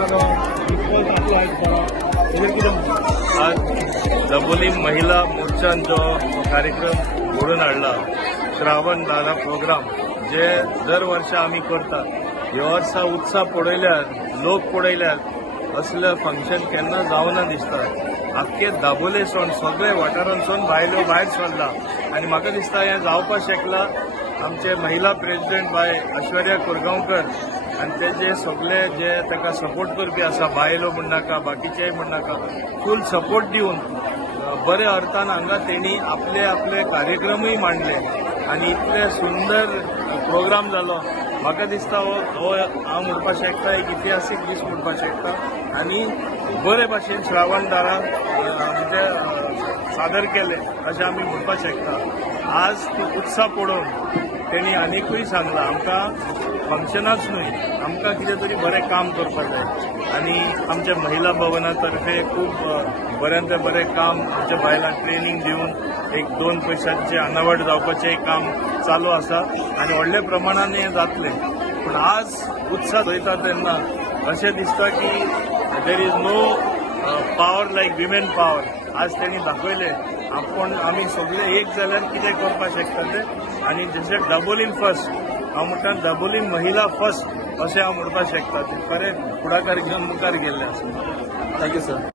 आज दाबोली महिला मोर्चान जो कार्यक्रम घडोवन हाडला श्रावण दादा प्रोग्राम जे दर वर्सा आमी करतात. ह्या वर्सा उत्साह पळयल्यार लोक पळयल्यार असले फंक्शन केन्ना जावना दिसता. आख्खे दाबोलेसून सगळे वाठारांसून भायलो भायर सरला आनी म्हाका दिसता हें जावपाक शकला आमचे महिला प्रेसिडेंट बाय ऐश्वर्या कोरगांवकर आनी ते जे सगळे जे ताका सपोर्ट करपी आसा बायलो म्हण नाका बाकीचेय म्हण नाका फूल सपोर्ट दिवन बरे अर्थान हांगा तेणी आपले आपले कार्यक्रमूय मांडले आनी इतले सुंदर प्रोग्राम जालो. म्हाका दिसता हो हांव म्हणपाक शकता एक इतिहासीक दीस म्हणपाक शकता आनी बरे भाशेन श्रावणदारा म्हणजे सादर केले अशें आमी म्हणपाक शकता. आज तो उत्साह पळोवन तेणी आनीकूय सांगला आमकां फंक्शनाच न्हय आमकां कितें तरी बरें काम करपाक जाय आनी आमच्या महिला भवना तर्फे खूब बऱ्यांत बरें काम आमच्या बायलांक ट्रेनिंग दिवन एक 2 पयशांचे अनावड जावपाचें काम चालू आसा आनी व्हडल्या प्रमाणान हें जातलें. पूण आज उत्साह चलयता तेन्ना अशें दिसता की there is no power like women power. आज तेणी दाखयले आमी सगळे एक जाल्यार कितें करपाक शकता तें आनी जशें दाबोलीन फर्स्ट हांव म्हणटा दाबोली महिला फर्स्ट अशें हांव म्हणपाक शकता. ते खरें फुडाकार घेवन मुखार गेल्ले आसा. Thank you sir.